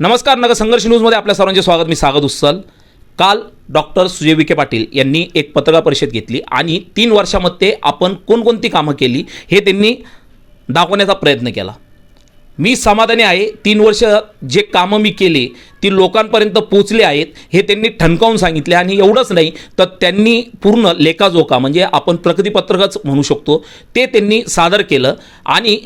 नमस्कार. नगर संघर्ष न्यूजमध्ये आपल्या सर्वांचे स्वागत. मी सागत उस्सल. काल डॉक्टर सुजय विखे पाटील यांनी एक पत्रकार परिषद घेतली आणि 3 वर्षामध्ये आपण कोणकोणती कामं केली हे त्यांनी दाखवण्याचा प्रयत्न केला. मी समाधानी आहे. 3 वर्ष जे कामं मी केले ती लोकांपर्यंत पोचले आहेत हे त्यांनी ठणकावून सांगितले. आणि एवढंच नाही तर त्यांनी पूर्ण लेखाजोखा म्हणजे आपण प्रगतीपत्रकच म्हणू शकतो ते त्यांनी सादर केलं. आणि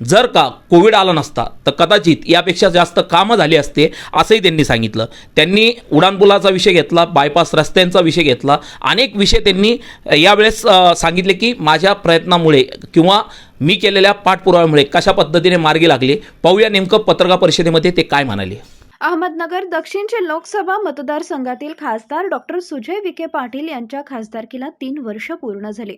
जर का कोविड आला नसता तर कदाचित यापेक्षा जास्त कामं झाली असते असंही त्यांनी सांगितलं. त्यांनी उड्डाणपुलाचा विषय घेतला, बायपास रस्त्यांचा विषय घेतला, अनेक विषय त्यांनी यावेळेस सांगितले की माझ्या प्रयत्नामुळे किंवा मी केलेल्या पाठपुराव्यामुळे कशा पद्धतीने मार्गी लागले. पाहूया नेमकं पत्रकार परिषदेमध्ये ते काय म्हणाले. अहमदनगर दक्षिणचे लोकसभा मतदारसंघातील खासदार डॉक्टर सुजय विखे पाटील यांच्या खासदारकीला 3 वर्ष पूर्ण झाले.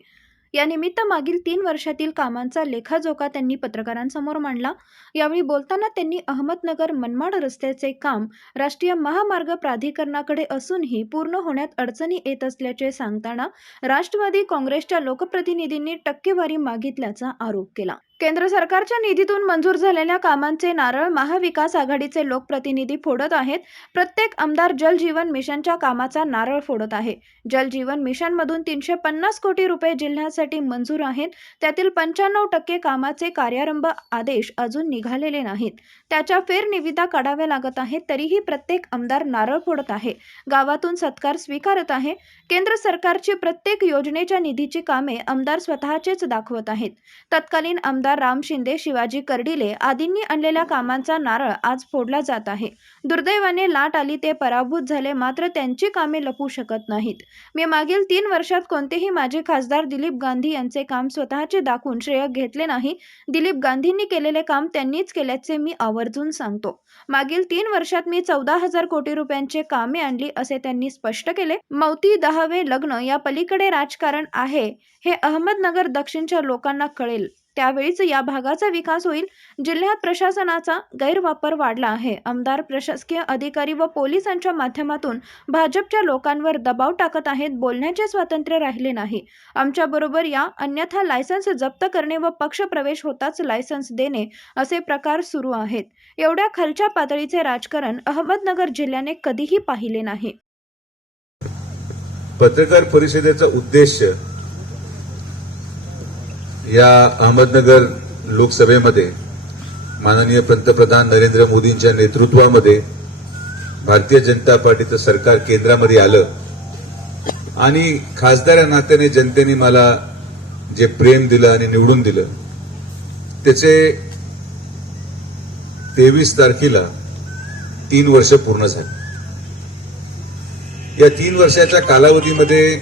यानिमित्त मागील 3 वर्षातील कामांचा लेखाजोखा त्यांनी पत्रकारांसमोर मांडला. यावेळी बोलताना त्यांनी अहमदनगर मनमाड रस्त्याचे काम राष्ट्रीय महामार्ग प्राधिकरणाकडे असूनही पूर्ण होण्यात अडचणी येत असल्याचे सांगताना राष्ट्रवादी काँग्रेसच्या लोकप्रतिनिधींनी टक्केवारी मागितल्याचा आरोप केला. केंद्र सरकारच्या निधीतून मंजूर झालेल्या कामांचे नारळ महाविकास आघाडीचे लोकप्रतिनिधी फोडत आहेत. प्रत्येक आमदार जल जीवन मिशनच्या कामाचा नारळ फोडत आहे. जल जीवन मिशनमधून 350 कोटी रुपये जिल्ह्यासाठी मंजूर आहेत. त्यातील 95% कामाचे कार्यारंभ आदेश अजून निघालेले नाहीत. त्याच्या फेरनिविदा काढाव्या लागत आहेत. तरीही प्रत्येक आमदार नारळ फोडत आहे. गावातून सत्कार स्वीकारत आहे. केंद्र सरकारची प्रत्येक योजनेच्या निधीची कामे आमदार स्वतःचेच दाखवत आहेत. तत्कालीन आमदार राम शिंदे, शिवाजी कर्डिले आदींनी आणलेल्या कामांचा नारळ आज फोडला जात आहे. दुर्दैवाने लाट आली ते पराभूत झाले, मात्र त्यांची कामे लपू शकत नाहीत. मी मागील 3 वर्षात कोणतेही माजी खासदार दिलीप गांधी यांचे काम स्वतःचे दाखवून श्रेय घेतले नाही. दिलीप गांधींनी केलेले काम त्यांनीच केल्याचे मी आवर्जून सांगतो. मागील 3 वर्षात मी 14,000 कोटी रुपयांचे कामे आणली असे त्यांनी स्पष्ट केले. मौती 10वे लग्न या पलीकडे राजकारण आहे हे अहमदनगर दक्षिणच्या लोकांना कळेल. त्यावेळीच या भागाचा विकास होईल. जिल्ह्यात प्रशासनाचा गैरवापर वाढला आहे. आमदार, प्रशासकीय अधिकारी व पोलिसांच्या माध्यमातून भाजपच्या लोकांवर दबाव टाकत आहेत. बोलण्याचे स्वातंत्र्य राहिले नाही. आमच्याबरोबर या, अन्यथा लायसन्स जप्त करणे व पक्ष प्रवेश होताच लायसन्स देणे असे प्रकार सुरू आहेत. एवढ्या खालच्या पातळीचे राजकारण अहमदनगर जिल्ह्याने कधीही पाहिले नाही. पत्रकार परिषदेचा उद्देश या अहमदनगर लोकसभेमध्ये माननीय पंतप्रधान नरेंद्र मोदींच्या नेतृत्वामध्ये भारतीय जनता पार्टीचं सरकार केंद्रामध्ये आलं आणि खासदार या नात्याने जनतेने मला जे प्रेम दिलं आणि निवडून दिलं त्याचे 23 तारखेला 3 वर्ष पूर्ण झाली. या 3 वर्षाच्या कालावधीमध्ये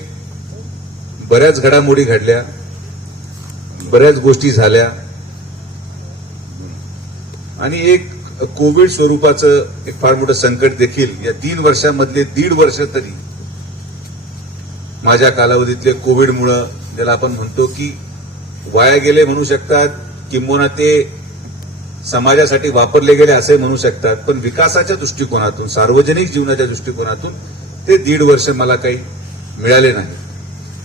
बऱ्याच घडामोडी घडल्या, बऱ्याच गोष्टी झाल्या आणि एक कोविड स्वरूपाचं एक फार मोठं संकट देखील या 3 वर्षांमधले 1.5 वर्ष तरी माझ्या कालावधीतले कोविडमुळं, ज्याला आपण म्हणतो की वाया गेले म्हणू शकतात किंबहुना ते समाजासाठी वापरले गेले असे म्हणू शकतात. पण विकासाच्या दृष्टिकोनातून, सार्वजनिक जीवनाच्या दृष्टिकोनातून ते 1.5 वर्ष मला काही मिळाले नाही.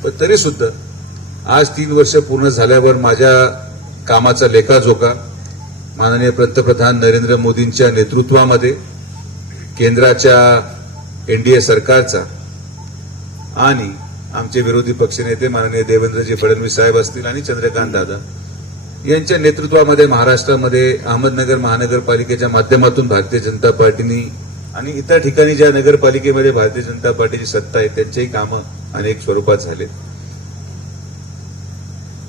पण तरी सुद्धा आज 3 वर्ष पूर्ण झाल्यावर माझ्या कामाचा लेखाजोखा माननीय पंतप्रधान नरेंद्र मोदींच्या नेतृत्वामध्ये केंद्राच्या एनडीए सरकारचा आणि आमचे विरोधी पक्षनेते माननीय देवेंद्रजी फडणवीस साहेब असतील आणि चंद्रकांत दादा यांच्या नेतृत्वामध्ये महाराष्ट्रामध्ये अहमदनगर महानगरपालिकेच्या माध्यमातून भारतीय जनता पार्टीने आणि इतर ठिकाणी ज्या नगरपालिकेमध्ये भारतीय जनता पार्टीची सत्ता आहे त्यांचेही कामं अनेक स्वरूपात झाले.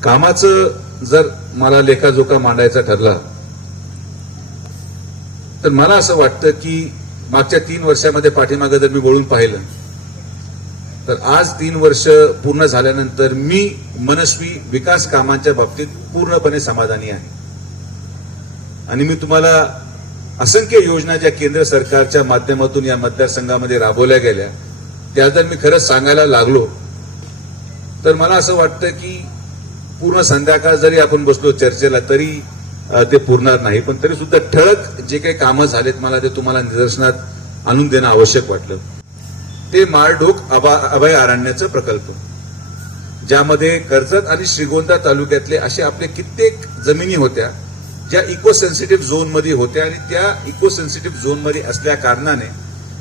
कामाचं जर मला लेखाजोखा मांडायचा ठरला तर मला असं वाटतं की मागच्या 3 वर्षामध्ये पाठीमागे जर मी वळून पाहिलं तर आज 3 वर्ष पूर्ण झाल्यानंतर मी मनस्वी विकास कामांच्या बाबतीत पूर्णपणे समाधानी आहे. आणि मी तुम्हाला असंख्य योजना ज्या केंद्र सरकारच्या माध्यमातून या मतदारसंघामध्ये राबवल्या गेल्या त्या जर मी खरंच सांगायला लागलो तर मला असं वाटतं की पूर्ण संध्याकाळ जरी आपण बसलो चर्चेला तरी ते पुरणार नाही. पण तरी सुद्धा ठळक जे काही कामं झालेत मला ते तुम्हाला निदर्शनात आणून देणं आवश्यक वाटलं. ते माळढोक अभय अरण्याचा प्रकल्प, ज्यामध्ये कर्जत आणि श्रीगोंदा तालुक्यातले असे आपले कित्येक जमिनी होत्या ज्या इको सेन्सिटिव्ह झोनमध्ये होत्या आणि त्या इको सेन्सिटिव्ह झोनमध्ये असल्या कारणाने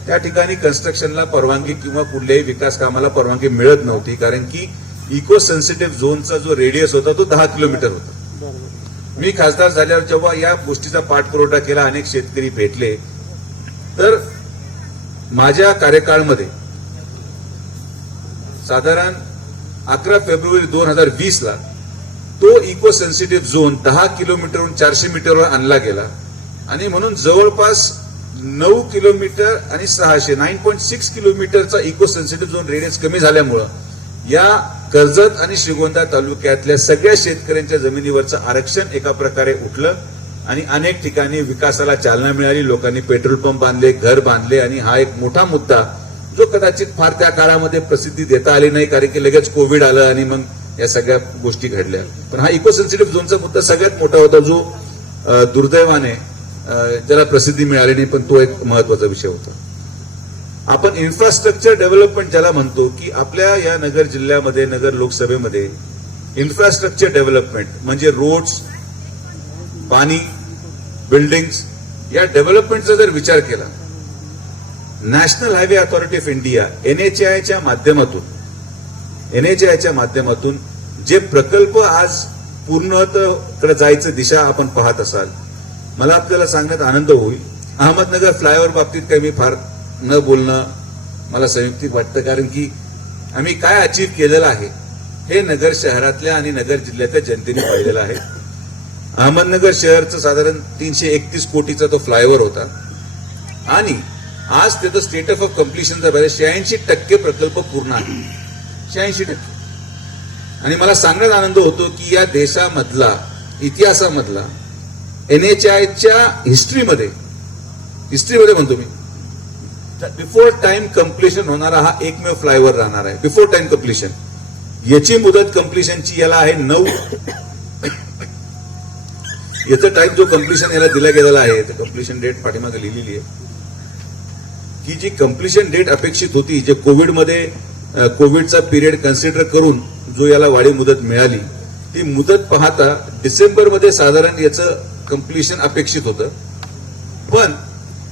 त्या ठिकाणी कन्स्ट्रक्शनला परवानगी किंवा कुठल्याही विकास कामाला परवानगी मिळत नव्हती, कारण की इको सेन्सिटिव्ह झोनचा जो रेडियस होता तो 10 किलोमीटर होता. मी खासदार झाल्यावर जेव्हा या गोष्टीचा पाठपुरवठा केला, अनेक शेतकरी भेटले, तर माझ्या कार्यकाळामध्ये साधारण 11 फेब्रुवारी 2020ला तो इको सेन्सिटिव्ह झोन 10 किलोमीटरहून 400 मीटरवर आणला गेला आणि म्हणून जवळपास 9 किलोमीटर आणि 9.6 किलोमीटरचा इको सेन्सिटिव्ह झोन रेडियस कमी झाल्यामुळं या कर्जत आणि श्रीगोंदा तालुक्यातल्या सगळ्या शेतकऱ्यांच्या जमिनीवरचं आरक्षण एका प्रकारे उठलं आणि अनेक ठिकाणी विकासाला चालना मिळाली. लोकांनी पेट्रोल पंप बांधले, घर बांधले आणि हा एक मोठा मुद्दा जो कदाचित फार त्या काळामध्ये प्रसिद्धी देता आली नाही, कारण की लगेच कोविड आलं आणि मग या सगळ्या गोष्टी घडल्या. पण हा इको सेन्सिटिव्ह झोनचा मुद्दा सगळ्यात मोठा होता, जो दुर्दैवाने त्याला प्रसिद्धी मिळाली नाही, पण तो एक महत्वाचा विषय होता. आपण इन्फ्रास्ट्रक्चर डेव्हलपमेंट ज्याला म्हणतो, की आपल्या या नगर जिल्ह्यामध्ये, नगर लोकसभेमध्ये इन्फ्रास्ट्रक्चर डेव्हलपमेंट म्हणजे रोड्स, पाणी, बिल्डिंग्स या डेव्हलपमेंटचा जर विचार केला, National Highway Authority of India NHAIच्या माध्यमातून जे प्रकल्प आज पूर्णत्वाकडे जायचं दिशा आपण पाहत असाल, मला आपल्याला सांगण्यात आनंद होईल. अहमदनगर फ्लायओव्हर बाबतीत काही मी फार न बोलणं मला संयुक्तिक वाटतं, कारण की आम्ही काय अचीव्ह केलेलं आहे हे नगर शहरातल्या आणि नगर जिल्ह्यातल्या जनतेने पाहिलेलं आहे. अहमदनगर शहरचं साधारण 331 कोटीचा तो फ्लायओव्हर होता आणि आज त्याचं स्टेट ऑफ कम्प्लिशनचा 86% प्रकल्प पूर्ण आहे. 86%. आणि मला सांगण्यात आनंद होतो की या देशामधला, इतिहासामधला NHAIच्या हिस्ट्रीमध्ये म्हणतो मी, बिफोर टाइम कम्प्लिशन होणारा हा एकमेव फ्लायओव्हर राहणार आहे. बिफोर टाइम कम्प्लिशन याची मुदत कम्प्लिशनची याला आहे 9. याचा टाइम जो कम्प्लिशन याला दिला गेलेला आहे, कम्प्लिशन डेट पाठीमागे लिहिलेली आहे, की जी कम्प्लिशन डेट अपेक्षित होती, जे कोविडचा पिरियड कन्सिडर करून जो याला वाढीव मुदत मिळाली, ती मुदत पाहता डिसेंबरमध्ये साधारण याचं कम्प्लिशन अपेक्षित होतं. पण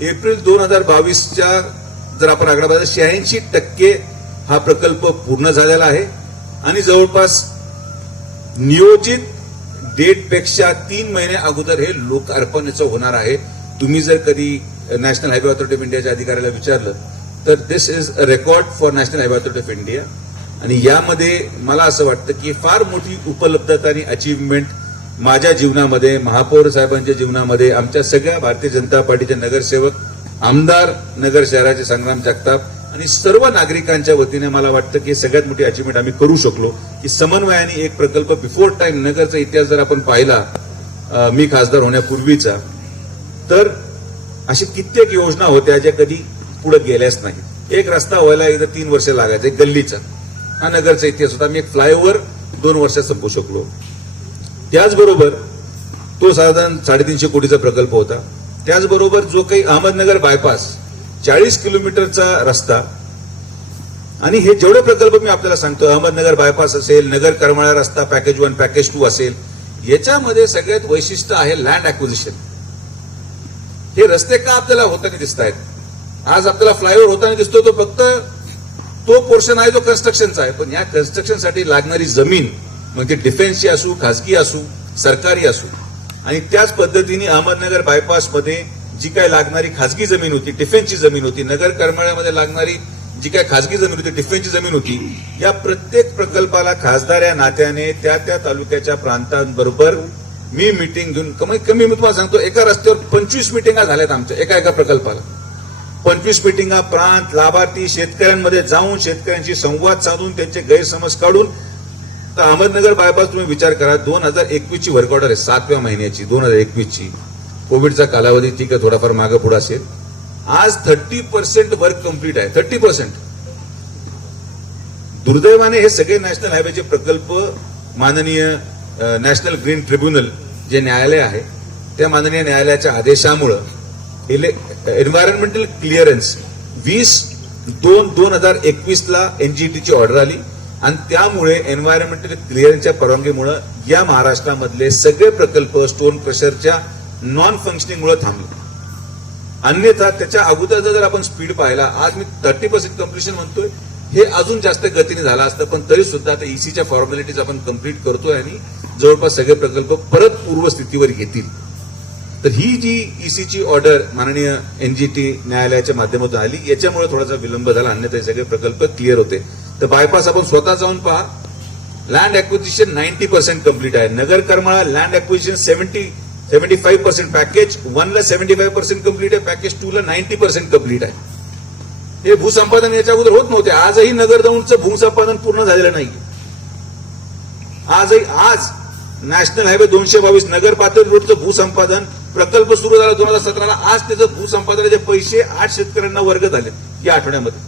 एप्रिल 2022च्या जर आपण आकडा पाहिला, 86% हा प्रकल्प पूर्ण झालेला आहे आणि जवळपास नियोजित डेटपेक्षा 3 महिने अगोदर हे लोकार्पणेचं होणार आहे. तुम्ही जर कधी नॅशनल हायवे अथॉरिटी ऑफ इंडियाच्या अधिकाऱ्याला विचारलं तर this is a record for National Highway Authority of India. आणि यामध्ये मला असं वाटतं की फार मोठी उपलब्धता आणि अचीव्हमेंट माझ्या जीवनामध्ये, महापौर साहेबांच्या जीवनामध्ये, आमच्या सगळ्या भारतीय जनता पार्टीचे नगरसेवक, आमदार नगर शहराचे संग्राम जगताप आणि सर्व नागरिकांच्या वतीने मला वाटतं की सगळ्यात मोठी अचीव्हमेंट आम्ही करू शकलो, की समन्वयाने एक प्रकल्प बिफोर टाइम. नगरचा इतिहास जर आपण पाहिला मी खासदार होण्यापूर्वीचा, तर अशी कित्येक योजना होत्या ज्या कधी पुढे गेल्याच नाही. एक रस्ता व्हायला एकदा 3 वर्ष लागायचे, गल्लीचा. हा नगरचा इतिहास होता. मी एक फ्लायओव्हर 2 वर्षात संपवू शकलो. त्याचबरोबर तो साधारण 350 कोटीचा प्रकल्प होता. त्याचबरोबर जो काही अहमदनगर बायपास 40 किलोमीटरचा रस्ता, आणि हे जेवढे प्रकल्प मी आपल्याला सांगतो, अहमदनगर बायपास असेल, नगर करमाळा रस्ता पॅकेज 1 पॅकेज 2 असेल, याच्यामध्ये सगळ्यात वैशिष्ट्य आहे लँड ॲक्विजिशन. हे रस्ते का आपल्याला होताना दिसत आहेत? आज आपल्याला फ्लायओव्हर होताना दिसतो, तो फक्त तो पोर्शन आहे जो कन्स्ट्रक्शनचा आहे. पण या कन्स्ट्रक्शनसाठी लागणारी जमीन, मग ती डिफेन्सची असू, खासगी असू, सरकारी असू, आणि त्याच पद्धतीने अहमदनगर बायपासमध्ये जी काय लागणारी खासगी जमीन होती, डिफेन्सची जमीन होती, नगर करमाळ्यामध्ये लागणारी जी काय खासगी जमीन होती, डिफेन्सची जमीन होती, या प्रत्येक प्रकल्पाला खासदार या नात्याने त्या त्या तालुक्याच्या प्रांतांबरोबर मी मिटिंग घेऊन, कमीत कमी मी तुम्हाला सांगतो, एका रस्त्यावर 25 मिटिंगा झाल्यात आमच्या एका प्रकल्पाला. 25 मिटिंगा, प्रांत, लाभार्थी, शेतकऱ्यांमध्ये जाऊन शेतकऱ्यांशी संवाद साधून त्यांचे गैरसमज काढून. तर अहमदनगर बायपास तुम्ही विचार करा, 2021ची वर्क ऑर्डर आहे, 7व्या महिन्याची 2021ची. कोविडचा कालावधी ठीक आहे, थोडाफार मागे पुढे असेल. आज 30% वर्क कम्प्लीट आहे. 30%. दुर्दैवाने हे सगळे नॅशनल हायवेचे प्रकल्प माननीय नॅशनल ग्रीन ट्रिब्युनल जे न्यायालय आहे, त्या माननीय न्यायालयाच्या आदेशामुळं एन्व्हायरमेंटल क्लिअरन्स 20/2/2021ला NGTची ऑर्डर आली. आणि त्यामुळे एन्व्हायरमेंटल क्लिअरन्सच्या परवानगीमुळे या महाराष्ट्रामधले सगळे प्रकल्प स्टोन क्रशरच्या नॉन फंक्शनिंगमुळे थांबले. अन्यथा त्याच्या अगोदर जर आपण स्पीड पाहिला, आज मी 30% कम्प्लिशन म्हणतोय, हे अजून जास्त गतीने झालं असतं, पण तरी सुद्धा आता ईसीच्या फॉर्मॅलिटीज आपण कम्प्लीट करतोय आणि जवळपास सगळे प्रकल्प परत पूर्वस्थितीवर येतील. तर ही जी ईसीची ऑर्डर माननीय एनजीटी न्यायालयाच्या माध्यमातून आली, याच्यामुळे थोडासा विलंब झाला, अन्यथा हे सगळे प्रकल्प क्लिअर होते. तर बायपास आपण स्वतः जाऊन पहा, लँड ॲक्विजिशन 90% कम्प्लीट आहे. नगर करमाळा लँड ॲक्विजिशन 75% पॅकेज 1 ला 75% कम्प्लीट आहे, पॅकेज 2 ला 90% कम्प्लीट आहे. हे भूसंपादन याच्या अगोदर होत नव्हते. आजही नगर दौंडचं भूसंपादन पूर्ण झालेलं नाही. आज नॅशनल हायवे 222 नगर पातळी रोडचं भूसंपादन प्रकल्प सुरू झाला 2017ला. आज त्याचं भूसंपादनाचे पैसे 8 शेतकऱ्यांना वर्ग झाले या आठवड्यामध्ये.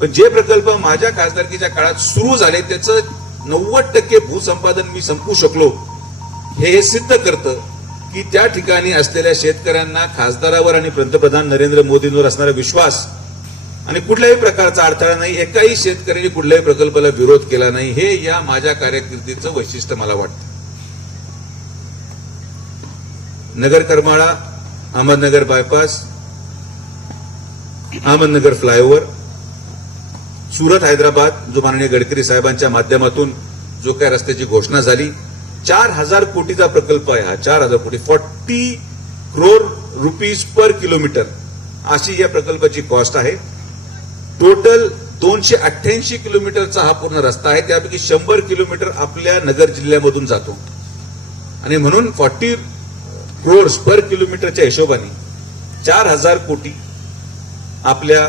पण जे प्रकल्प माझ्या खासदारकीच्या काळात सुरू झाले त्याचं 90% भूसंपादन मी संपवू शकलो, हे सिद्ध करतं की त्या ठिकाणी असलेल्या शेतकऱ्यांना खासदारावर आणि पंतप्रधान नरेंद्र मोदींवर असणारा विश्वास आणि कुठल्याही प्रकारचा अडथळा नाही. एकाही शेतकऱ्यांनी कुठल्याही प्रकल्पाला विरोध केला नाही. हे या माझ्या कारकिर्दीचं वैशिष्ट्य मला वाटतं. नगर करमाळा, अहमदनगर बायपास, अहमदनगर फ्लायओव्हर, सुरत हैदराबाद जो माननीय गडकरी साहेबांच्या माध्यमातून जो काय रस्त्याची घोषणा झाली, 4,000 कोटीचा प्रकल्प आहे हा. 4,000 कोटी, 40 crore रुपीज पर किलोमीटर अशी या प्रकल्पाची कॉस्ट आहे. टोटल 288 किलोमीटरचा हा पूर्ण रस्ता आहे. त्यापैकी 100 किलोमीटर आपल्या नगर जिल्ह्यामधून जातो आणि म्हणून 40 crores पर किलोमीटरच्या हिशोबाने 4,000 कोटी आपल्या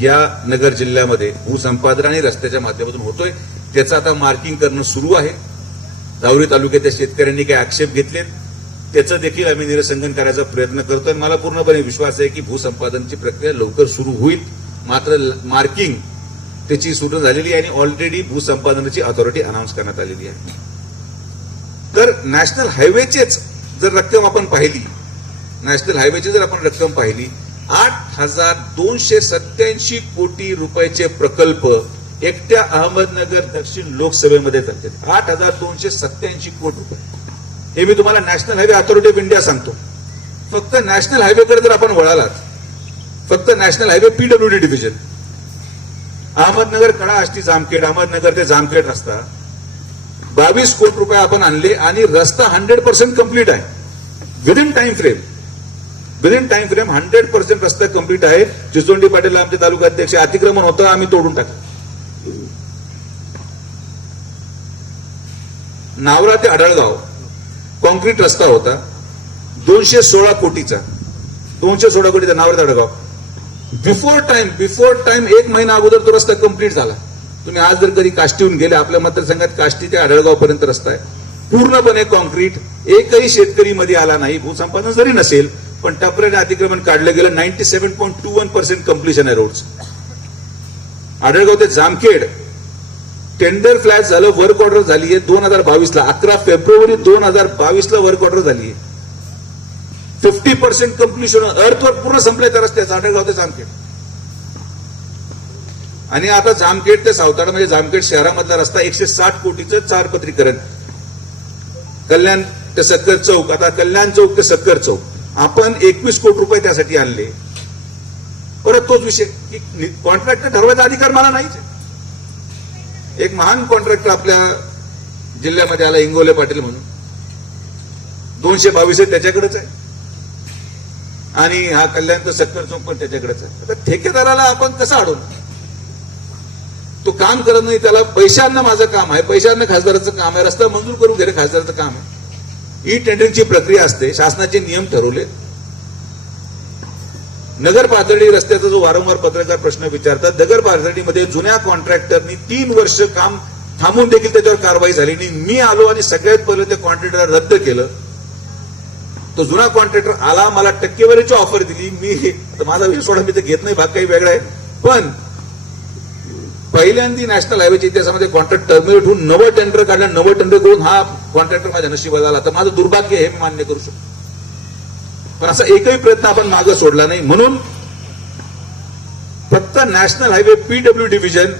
या नगर जिल्ह्यामध्ये भूसंपादन आणि रस्त्याच्या माध्यमातून होतोय. त्याचं आता मार्किंग करणं सुरू आहे. राहुरी तालुक्याच्या शेतकऱ्यांनी काही आक्षेप घेतलेत, त्याचं देखील आम्ही निरसंगन करायचा प्रयत्न करतोय. मला पूर्णपणे विश्वास आहे की भूसंपादनची प्रक्रिया लवकर सुरू होईल. मात्र मार्किंग त्याची सुरू झालेली आहे आणि ऑलरेडी भूसंपादनाची ऑथॉरिटी अनाऊन्स करण्यात आलेली आहे. तर नॅशनल हायवेचेच जर रक्कम आपण पाहिली, नॅशनल हायवेची जर आपण रक्कम पाहिली, 8,287 कोटी रुपयाचे प्रकल्प एकट्या अहमदनगर दक्षिण लोकसभेमध्ये चालते. 8,287 कोटी रुपये. हे मी तुम्हाला National Highway Authority of India सांगतो. फक्त नॅशनल हायवेकडे जर आपण वळालात, फक्त National Highway PWD division, Ahmednagar Kada Ashti Jamkhed, Ahmednagar ते जामखेड रस्ता 22 कोटी रुपये आपण आणले आणि रस्ता 100% कम्प्लीट आहे. विदिन टाइम फ्रेम 100% रस्ता कम्प्लीट आहे. चिचोंडी पाटील आमचे तालुकाध्यक्ष, अतिक्रमण होतं, आम्ही तोडून टाकलं. नावरा ते अडळगाव कॉन्क्रीट रस्ता होता 216 कोटीचा नावरा ते अडळगाव. बिफोर टाइम 1 महिना अगोदर तो रस्ता कम्प्लीट झाला. तुम्ही आज जर कधी काष्टीहून गेले, आपल्या मतदारसंघात काष्टी ते अडळगाव पर्यंत रस्ता आहे पूर्णपणे कॉन्क्रीट. एकही शेतकरी मध्ये आला नाही. भूसंपादन जरी नसेल पण टपऱ्याने अतिक्रमण काढलं गेलं. 97.21% कम्प्लिशन आहे रोडचं. आढळगाव ते जामखेड टेंडर फ्लॅट झालं, वर्क ऑर्डर झाली आहे 2022ला. 11 फेब्रुवारी 2022ला वर्क ऑर्डर झाली आहे. 50% कम्प्लिशन, अर्थवर्क पूर्ण संपलंय त्या रस्त्याचं, आढळगाव ते जामखेड. आणि आता जामखेड ते सावताडा म्हणजे जामखेड शहरामधला रस्ता 160 कोटीचं 4 पत्रीकरण. कल्याण ते सक्कर चौक, आता कल्याण चौक ते सक्कर चौक आपण 21 कोटी रुपये त्यासाठी आणले. परत तोच विषय की कॉन्ट्रॅक्टर ठरवायचा अधिकार मला नाहीच. एक महान कॉन्ट्रॅक्टर आपल्या जिल्ह्यामध्ये आला, इंगोले पाटील म्हणून, 222 त्याच्याकडेच आहे आणि हा कल्याण तर सक्कर चौक पण त्याच्याकडेच आहे. आता ठेकेदाराला आपण कसं अडवू? तो काम करत नाही, त्याला पैशांना माझं काम आहे, पैशांना खासदाराचं काम आहे, रस्ता मंजूर करून घेणे खासदाराचं काम आहे. ई टेंडरिंगची प्रक्रिया असते, शासनाचे नियम ठरवले. नगर पातळी रस्त्याचा जो वारंवार पत्रकार प्रश्न विचारतात, नगर पातळीमध्ये जुन्या कॉन्ट्रॅक्टरनी 3 वर्ष काम थांबून देखील त्याच्यावर कारवाई झाली नाही. मी आलो आणि सगळ्यात पहिलं त्या कॉन्ट्रॅक्टरला रद्द केलं. तो जुना कॉन्ट्रॅक्टर आला, मला टक्केवारीची ऑफर दिली. मी माझा विश्वास मी तर घेत नाही, भाग काही वेगळा आहे. पण पहिल्यांदा नॅशनल हायवेच्या इतिहासामध्ये कॉन्ट्रॅक्ट टर्मिनेट होऊन 90 टेंडर काढलं, 90 टेंडर करून हा कॉन्ट्रॅक्टर माझ्या नशिबात आला. तर माझं दुर्भाग्य हे मी मान्य करू शकतो. पण असा एकही प्रयत्न आपण मागे सोडला नाही. म्हणून फक्त नॅशनल हायवे पीडब्ल्यू डिव्हिजन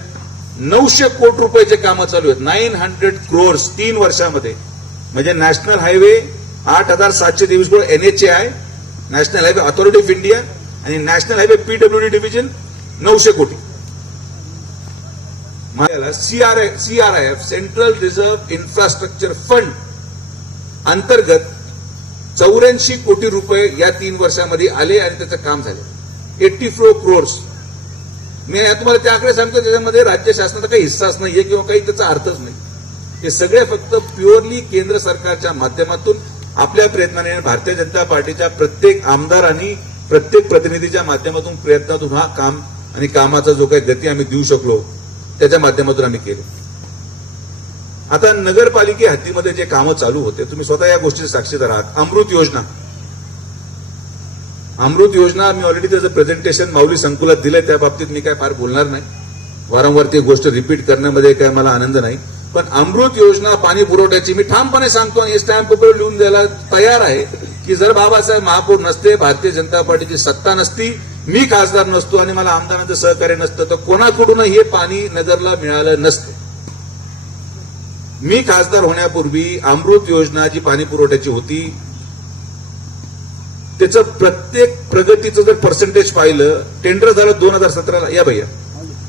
900 कोटी रुपयाचे कामं चालू आहेत. 900 crores 3 वर्षामध्ये. म्हणजे national highway 8,723 crore NHAI, national highway authority of India आणि नॅशनल हायवे PWD डिव्हिजन 900 कोटी. CRIF central reserve infrastructure fund अंतर्गत 84 कोटी रुपये या 3 वर्षामध्ये आले आणि त्याचं काम झालं. 84 crores. मी तुम्हाला त्या आकडे सांगतो, त्याच्यामध्ये राज्य शासनाचा काही हिस्साच नाहीये किंवा काही त्याचा अर्थच नाही. हे सगळे फक्त प्युअरली केंद्र सरकारच्या माध्यमातून आपल्या प्रयत्नाने भारतीय जनता पार्टीच्या प्रत्येक आमदार आणि प्रत्येक प्रतिनिधीच्या माध्यमातून प्रयत्नातून हा काम आणि कामाचा जो काही गती आम्ही देऊ शकलो त्याच्या माध्यमातून आम्ही केलं. आता नगरपालिके हद्दीमध्ये जे कामं चालू होते, तुम्ही स्वतः या गोष्टीचे साक्षीदार आहात. अमृत योजना मी ऑलरेडी त्याचं प्रेझेंटेशन माऊली संकुलात दिलंय, त्या बाबतीत मी काय फार बोलणार नाही. वारंवार ती गोष्ट रिपीट करण्यामध्ये काय मला आनंद नाही. पण अमृत योजना पाणी पुरवठ्याची मी ठामपणे सांगतो आणि स्टॅम्प पेपर लिहून द्यायला तयार आहे की जर बाबासाहेब महापौर नसते, भारतीय जनता पार्टीची सत्ता नसती, मी खासदार नसतो आणि मला आमदारांचं सहकार्य नसतं, तर कोणाकडूनही हे पाणी नगरला मिळालं नसतं. मी खासदार होण्यापूर्वी अमृत योजना जी पाणी पुरवठ्याची होती त्याचं प्रत्येक प्रगतीचं जर पर्सेंटेज पाहिलं, टेंडर झालं 2017ला. या भैया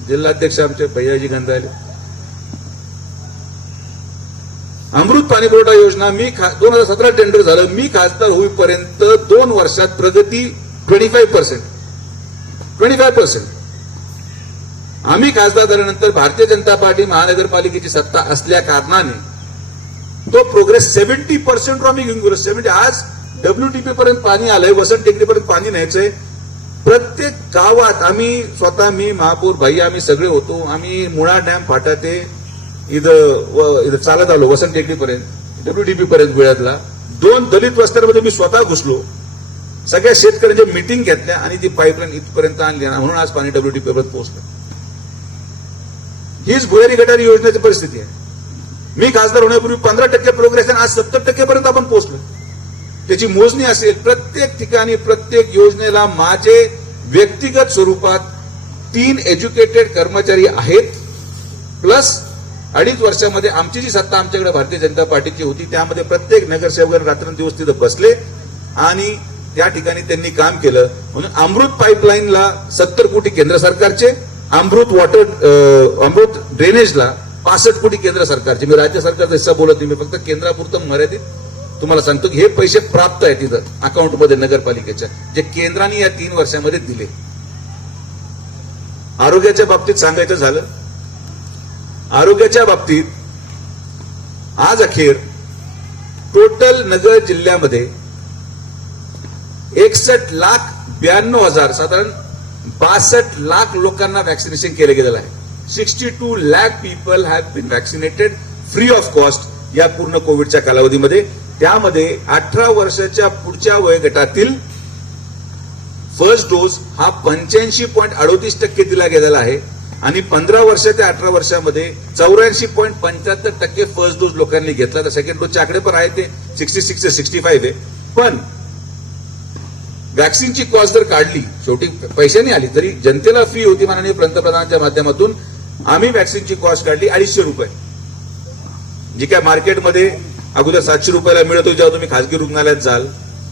जिल्हाध्यक्ष आमचे भैयाजी गंधाले. अमृत पाणी पुरवठा योजना 2017 टेंडर झालं. मी खासदार होईपर्यंत 2 वर्षात प्रगती 25%. आम्ही खासदार झाल्यानंतर भारतीय जनता पार्टी महानगरपालिकेची सत्ता असल्या कारणाने तो प्रोग्रेस 70% आम्ही घेऊन गेलो. 70. आज WTP पर्यंत पाणी आलंय, वसंत टेकडीपर्यंत पाणी न्यायचंय. प्रत्येक गावात आम्ही स्वतः, मी महापौर भाई, आम्ही सगळे होतो. आम्ही मुळा डॅम फाटा ते इथं चालत आलो वसंत टेकडीपर्यंत, WTP पर्यंत वेळातला. 2 दलित वस्त्यांमध्ये मी स्वतः घुसलो, सगळ्या शेतकऱ्यांच्या मिटिंग घेतल्या आणि ती पाईपलाईन इथपर्यंत आणली, म्हणून आज पाणी WTP पर्यंत पोहोचलं. हीच भुयारी गटारी योजनेची परिस्थिती आहे. मी खासदार होण्यापूर्वी 15% प्रोग्रेस आहे, आज 70% पर्यंत आपण पोहोचलो. त्याची मोजणी असेल प्रत्येक ठिकाणी. प्रत्येक योजनेला माझे व्यक्तिगत स्वरूपात 3 एज्युकेटेड कर्मचारी आहेत, प्लस 2.5 वर्षामध्ये आमची जी सत्ता आमच्याकडे भारतीय जनता पार्टीची होती त्यामध्ये प्रत्येक नगरसेवक रात्रंदिवस तिथं बसले आणि त्या ठिकाणी त्यांनी काम केलं. म्हणून अमृत पाईपलाईनला 70 कोटी केंद्र सरकारचे, अमृत ड्रेनेजला 65 कोटी केंद्र सरकारचे. मी राज्य सरकारचा हिस्सा बोलत नाही, मी फक्त केंद्रापुरतं मर्यादित तुम्हाला सांगतो की हे पैसे प्राप्त आहेत तिथं अकाउंटमध्ये नगरपालिकेच्या, जे केंद्राने या 3 वर्षामध्ये दिले. आरोग्याच्या बाबतीत सांगायचं झालं, आरोग्याच्या बाबतीत आज अखेर टोटल नगर जिल्ह्यामध्ये 61,92,000 साधारण 62 लाख लोकांना वॅक्सिनेशन केलं गेलेलं आहे. 62 lakh people have been vaccinated free of cost या पूर्ण कोविडच्या कालावधीमध्ये. त्यामध्ये 18 वर्षाच्या पुढच्या वयोगटातील फर्स्ट डोस हा 85.38% दिला गेलेला आहे आणि 15 वर्ष ते 18 वर्षामध्ये 84.75% फर्स्ट डोस लोकांनी घेतला. तर सेकंड डोसचे आकडे पण आहे ते 66 ते 65 आहे. पण वॅक्सिनची कॉस्ट जर काढली, शेवटी पैशाने आली तरी जनतेला फ्री होती. माननीय पंतप्रधानांच्या माध्यमातून आम्ही वॅक्सिनची कॉस्ट काढली 250 रुपये, जी काय मार्केटमध्ये अगोदर 700 रुपयाला मिळत होती जेव्हा तुम्ही खासगी रुग्णालयात जाल.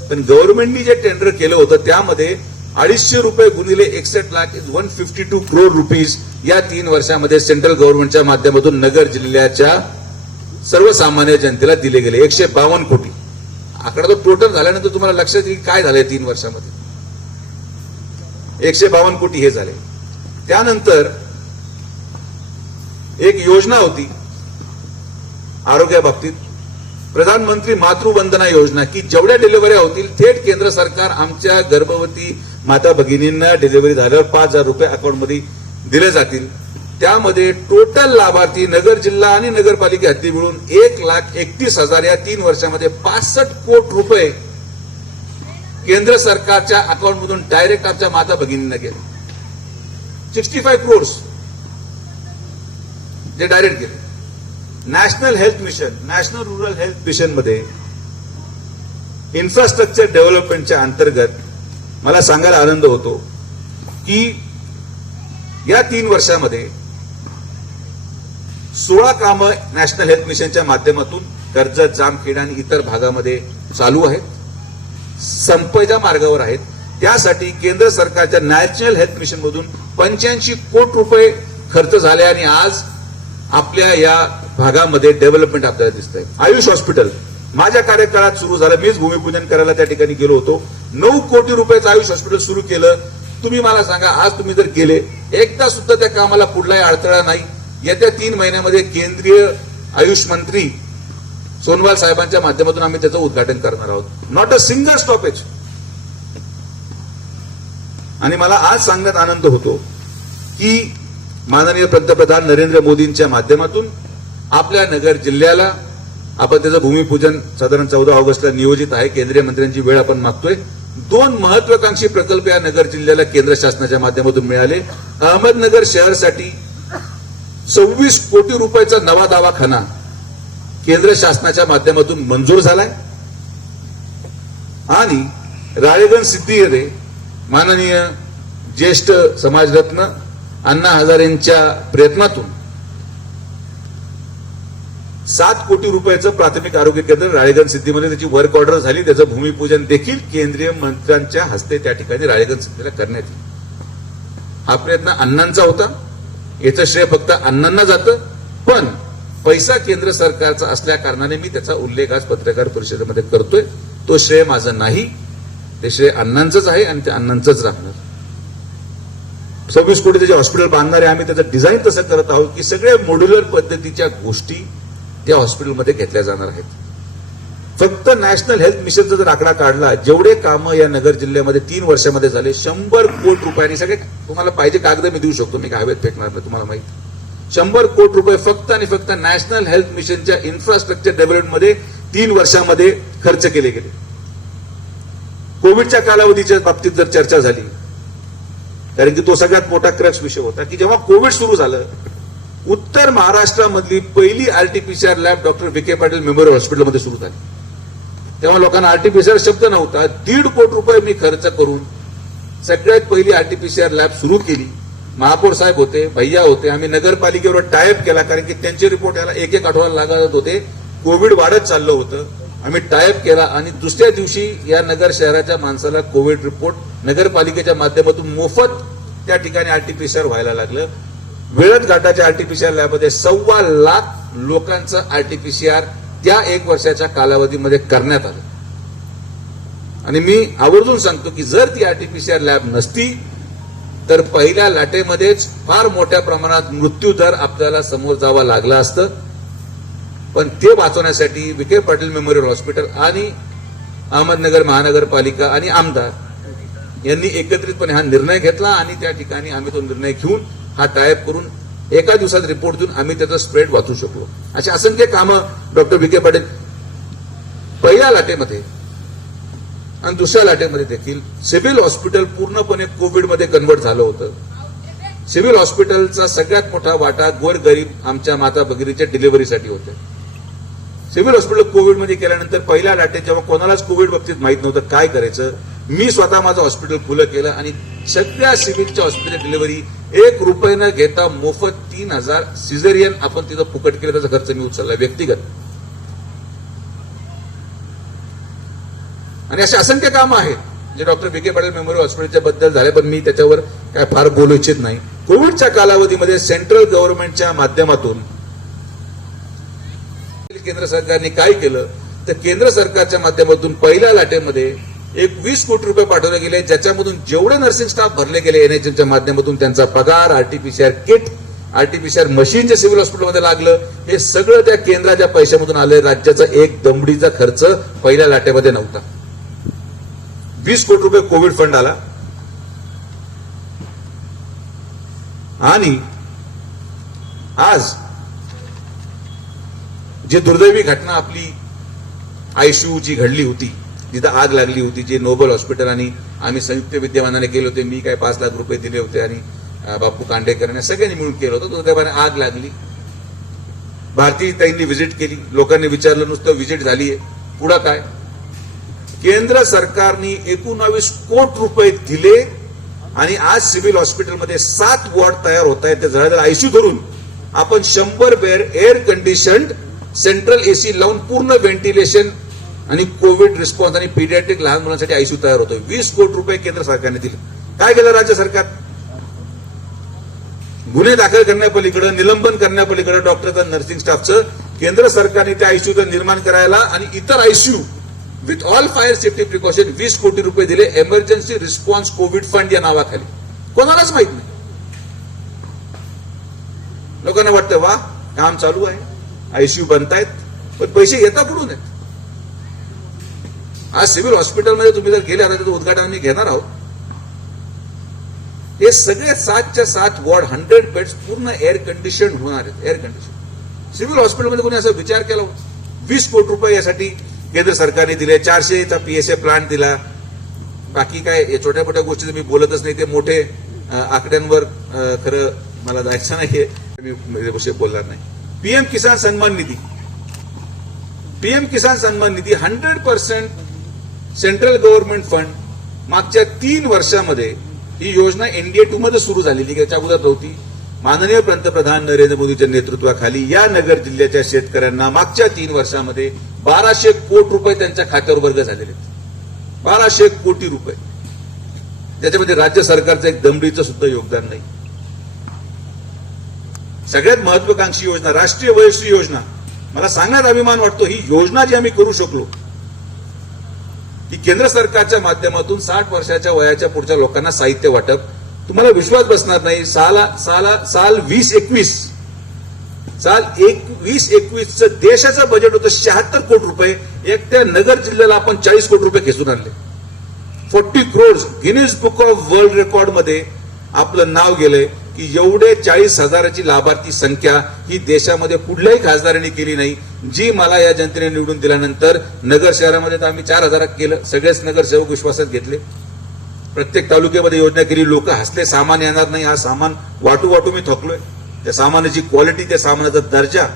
पण गव्हर्नमेंटनी जे टेंडर केलं होतं त्यामध्ये 250 रुपये गुणिले 61 लाख इज 152 करोड रुपीज या 3 वर्षामध्ये सेंट्रल गव्हर्नमेंटच्या माध्यमातून नगर जिल्ह्याच्या सर्वसामान्य जनतेला दिले गेले. 152 कोटी आकडा तो टोटल झाल्यानंतर तुम्हाला लक्षात येईल काय झालंय 3 वर्षामध्ये. 152 कोटी हे झाले. त्यानंतर एक योजना होती आरोग्याबाबतीत, प्रधानमंत्री मातृवंदना योजना, की जेवढ्या डिलिव्हऱ्या होतील थेट केंद्र सरकार आमच्या गर्भवती माता भगिनींना डिलिव्हरी झाल्यावर 5,000 रुपये अकाउंटमध्ये दिले जातील. त्यामध्ये टोटल लाभार्थी नगर जिल्हा आणि नगरपालिका हद्दी मिळून 1,31,000 या 3 वर्षामध्ये 65 कोटी रुपये केंद्र सरकारच्या अकाउंटमधून डायरेक्ट आमच्या माता भगिनींना गेले. 65 crores जे डायरेक्ट गेले. National health mission, national rural health mission मध्ये इन्फ्रास्ट्रक्चर डेव्हलपमेंटच्या अंतर्गत मला सांगायला आनंद होतो की या 3 वर्षामध्ये 16 कामं नॅशनल हेल्थ मिशनच्या माध्यमातून कर्जत, जामखेड आणि इतर भागामध्ये चालू आहेत, संपच्या मार्गावर आहेत. त्यासाठी केंद्र सरकारच्या नॅशनल हेल्थ मिशन मधून 85 कोटी रुपये खर्च झाले आणि आज आपल्या या भागामध्ये डेव्हलपमेंट आपल्याला दिसतंय. आयुष हॉस्पिटल माझ्या कार्यकाळात सुरू झालं. मीच भूमिपूजन करायला त्या ठिकाणी गेलो होतो. 9 कोटी रुपयाचं आयुष हॉस्पिटल सुरू केलं. तुम्ही मला सांगा, आज तुम्ही जर गेले, एकदा सुद्धा त्या कामाला कुठलाही अडथळा नाही. येत्या 3 महिन्यामध्ये केंद्रीय आयुष मंत्री सोनवाल साहेबांच्या माध्यमातून आम्ही त्याचं उद्घाटन करणार आहोत. Not a single stoppage. आणि मला आज सांगण्यात आनंद होतो की माननीय पंतप्रधान नरेंद्र मोदींच्या माध्यमातून आपल्या नगर जिल्ह्याला आपण त्याचं भूमिपूजन साधारण 14 ऑगस्टला नियोजित आहे. केंद्रीय मंत्र्यांची वेळ आपण मागतोय. 2 महत्वाकांक्षी प्रकल्प या नगर जिल्ह्याला केंद्र शासनाच्या माध्यमातून मिळाले. अहमदनगर शहरासाठी 26 कोटी रुपयाचा नवा दवाखाना केंद्र शासनाच्या माध्यमातून मंजूर झालाय. आणि राळेगण सिद्धी माननीय ज्येष्ठ समाजरत्न अण्णा हजारेंच्या प्रयत्नातून 7 कोटी रुपयाचं प्राथमिक आरोग्य केंद्र राळेगण सिद्धीमध्ये त्याची वर्क ऑर्डर झाली. त्याचं भूमिपूजन देखील केंद्रीय मंत्र्यांच्या हस्ते त्या ठिकाणी राळेगण सिद्धीला करण्यात येईल. हा प्रयत्न अण्णांचा होता. याचं श्रेय फक्त अण्णांना जातं, पण पैसा केंद्र सरकारचा असल्या कारणाने मी त्याचा उल्लेख आज पत्रकार परिषदेमध्ये करतोय. तो श्रेय माझं नाही, ते श्रेय अण्णांचंच आहे आणि ते अण्णांचंच राहणार. 26 कोटी त्याचे हॉस्पिटल बांधणार आहे. आम्ही त्याचं डिझाईन तसं करत आहोत की सगळ्या मॉड्युलर पद्धतीच्या गोष्टी त्या हॉस्पिटलमध्ये घेतल्या जाणार आहेत. फक्त नॅशनल हेल्थ मिशनचा जर आकडा काढला, जेवढे कामं या नगर जिल्ह्यामध्ये 3 वर्षामध्ये झाले, 100 कोटी रुपयांनी, सगळे तुम्हाला पाहिजे कागद मी देऊ शकतो, मी हवेत फेकणार नाही, तुम्हाला माहिती. 100 कोटी रुपये फक्त आणि फक्त नॅशनल हेल्थ मिशनच्या इन्फ्रास्ट्रक्चर डेव्हलपमेंटमध्ये 3 वर्षामध्ये खर्च केले गेले. कोविडच्या कालावधीच्या बाबतीत जर चर्चा झाली, कारण की तो सगळ्यात मोठा क्रक्स विषय होता की जेव्हा कोविड सुरू झालं, उत्तर महाराष्ट्रामधली पहिली RTPCR lab doctor Vikhe Patil memorial हॉस्पिटलमध्ये सुरू झाली. तेव्हा लोकांना आरटीपीसीआर शब्द नव्हता. 1.5 कोटी रुपये मी खर्च करून सगळ्यात पहिली आरटीपीसीआर लॅब सुरू केली. महापौर साहेब होते, भैया होते. आम्ही नगरपालिकेवर टायअप केला, कारण की त्यांचे रिपोर्ट याला 1-1 आठवडा लागत होते. कोविड वाढत चाललं होतं. आम्ही टायअप केला आणि दुसऱ्या दिवशी या नगर शहराच्या माणसाला कोविड रिपोर्ट नगरपालिकेच्या माध्यमातून मोफत त्या ठिकाणी आरटीपीसीआर व्हायला लागलं. वेळत घाटाच्या आरटीपीसीआर लॅबमध्ये 1.25 लाख लोकांचं आरटीपीसीआर त्या 1 वर्षाच्या कालावधीमध्ये करण्यात आलं. आणि मी आवर्जून सांगतो की जर ती आरटीपीसीआर लॅब नसती तर पहिल्या लाटेमध्येच फार मोठ्या प्रमाणात मृत्यूदर आपल्याला समोर जावा लागला असतं. पण ते वाचवण्यासाठी विखे पाटील मेमोरियल हॉस्पिटल आणि अहमदनगर महानगरपालिका आणि आमदार यांनी एकत्रितपणे हा निर्णय घेतला आणि त्या ठिकाणी आम्ही तो निर्णय घेऊन हा टायअप करून एका दिवसात रिपोर्ट देऊन आम्ही त्याचा स्प्रेड वाचू शकलो. अशी असंख्य कामं डॉक्टर विखे पाटील पहिल्या लाटेमध्ये आणि दुसऱ्या लाटेमध्ये देखील. सिव्हिल हॉस्पिटल पूर्णपणे कोविडमध्ये कन्व्हर्ट झालं होतं. सिव्हिल हॉस्पिटलचा सगळ्यात मोठा वाटा गोरगरीब आमच्या माता भगिनीच्या डिलिव्हरीसाठी होते. सिव्हिल हॉस्पिटल कोविडमध्ये केल्यानंतर पहिल्या लाटेत जेव्हा कोणालाच कोविड बाबतीत माहित नव्हतं काय करायचं, मी स्वतः माझं हॉस्पिटल खुलं केलं आणि सगळ्या सिव्हिलच्या हॉस्पिटल डिलिव्हरी 1 रुपये न घेता मोफत 3,000 सिझेरियन आपण तिथं फुकट केलं. त्याचा खर्च मी उचलला व्यक्तिगत. आणि अशी असंख्य कामं आहेत जे डॉक्टर विखे पाटील मेमोरियल हॉस्पिटलच्या बद्दल झाले, पण मी त्याच्यावर काय फार बोलू इच्छित नाही. कोविडच्या कालावधीमध्ये सेंट्रल गव्हर्नमेंटच्या माध्यमातून केंद्र सरकारने काय केलं तर केंद्र सरकारच्या माध्यमातून पहिल्या लाटेमध्ये 20 कोटी रुपये पाठवले गेले, ज्याच्यामधून जेवढे नर्सिंग स्टाफ भरले गेले एनएचएमच्या माध्यमातून त्यांचा पगार, आरटीपीसीआर किट, आरटीपीसीआर मशीन जे सिव्हिल हॉस्पिटलमध्ये लागलं, हे सगळं त्या केंद्राच्या पैशामधून आलं. राज्याचा एक दमडीचा खर्च पहिल्या लाटेमध्ये नव्हता. 20 कोटी रुपये कोविड फंड आला. आणि आज जी दुर्दैवी घटना आपली आयसीयूची घडली होती, जिथं आग लागली होती, जे नोबल हॉस्पिटल आणि आम्ही संयुक्त विद्यमानाने केले होते. मी काय 5 लाख रुपये दिले होते आणि बापू कांडेकर सगळ्यांनी मिळून केलं होतं. दुर्दैवाने आग लागली. भारतीय ताईंनी व्हिजिट केली. लोकांनी विचारलं नुसतं व्हिजिट झालीये, पुढं काय? केंद्र सरकारने 19 कोटी रुपये दिले आणि आज सिव्हिल हॉस्पिटलमध्ये 7 वॉर्ड तयार होत आहेत. ते जरा आयसीयू धरून आपण 100 bed air conditioned central AC लावून पूर्ण व्हेंटिलेशन आणि कोविड रिस्पॉन्स आणि पीडियाट्रिक लहान मुलांसाठी आयसीयू तयार होतोय. 20 कोटी रुपये केंद्र सरकारने दिले. काय केलं राज्य सरकार? गुन्हे दाखल करण्यापलीकडे, निलंबन करण्यापलीकडे डॉक्टरचं, नर्सिंग स्टाफचं केंद्र सरकारने त्या आयसीयूचं निर्माण करायला आणि इतर ICU with all fire safety precaution 20 कोटी रुपये दिले एमर्जन्सी रिस्पॉन्स कोविड फंड या नावाखाली. कोणालाच माहित नाही. लोकांना वाटतं वा काम चालू आहे, आयसीयू बनतायत, पण पैसे येता कुठून आहेत? आज सिव्हिल हॉस्पिटलमध्ये तुम्ही जर गेले आता त्याचं उद्घाटन आम्ही घेणार आहोत. हे सगळे 7च्या 7 वॉर्ड 100 बेड्स पूर्ण एअर कंडिशन होणार आहेत. एअर कंडिशन सिव्हिल हॉस्पिटलमध्ये कोणी असा विचार केला होता? 20 कोटी रुपये यासाठी केंद्र सरकारने दिले. 400चा PSA प्लांट दिला. बाकी काय या छोट्या मोठ्या गोष्टी मी बोलतच नाही. ते मोठे आकड्यांवर खरं मला जायचं नाही, मी विषय बोलणार नाही. पीएम किसान सन्मान निधी, पीएम किसान सन्मान निधी 100% सेंट्रल गव्हर्नमेंट फंड. मागच्या 3 वर्षामध्ये ही योजना NDA 2 मध्ये सुरू झालेली, त्याच्या अगोदर नव्हती. माननीय पंतप्रधान नरेंद्र मोदीच्या नेतृत्वाखाली या नगर जिल्ह्याच्या शेतकऱ्यांना मागच्या 3 वर्षामध्ये 1200 कोटी रुपये त्यांच्या खात्यावर वर्ग झालेले आहेत. 1200 कोटी रुपये. त्याच्यामध्ये राज्य सरकारचं एक दमडीचं सुद्धा योगदान नाही. सगळ्यात महत्वाकांक्षी योजना राष्ट्रीय वयश्री योजना. मला सांगण्यात अभिमान वाटतो, ही योजना जी आम्ही करू शकलो की केंद्र सरकारच्या माध्यमातून 60 वर्षाच्या वयाच्या पुढच्या लोकांना साहित्य वाटप. तुम्हाला विश्वास बसणार नाही, साल 2021चं देशाचं बजेट होतं 76 कोटी रुपये. एकट्या नगर जिल्ह्याला आपण 40 कोटी रुपये खेचून आणले. 40 crores Guinness book of world record मध्ये आपलं नाव गेलंय की एवढे 40,000ची लाभार्थी संख्या ही देशामध्ये कुठल्याही खासदारांनी केली नाही. जी मला या जनतेने निवडून दिल्यानंतर नगर शहरामध्ये तर आम्ही 4,000 केलं. सगळेच नगरसेवक विश्वासात घेतले. प्रत्येक तालुक्यामध्ये योजना केली. लोक हसले, सामान येणार नाही. हा सामान वाटू वाटू मी थकलोय. त्या सामानाची क्वालिटी, त्या सामानाचा दर्जा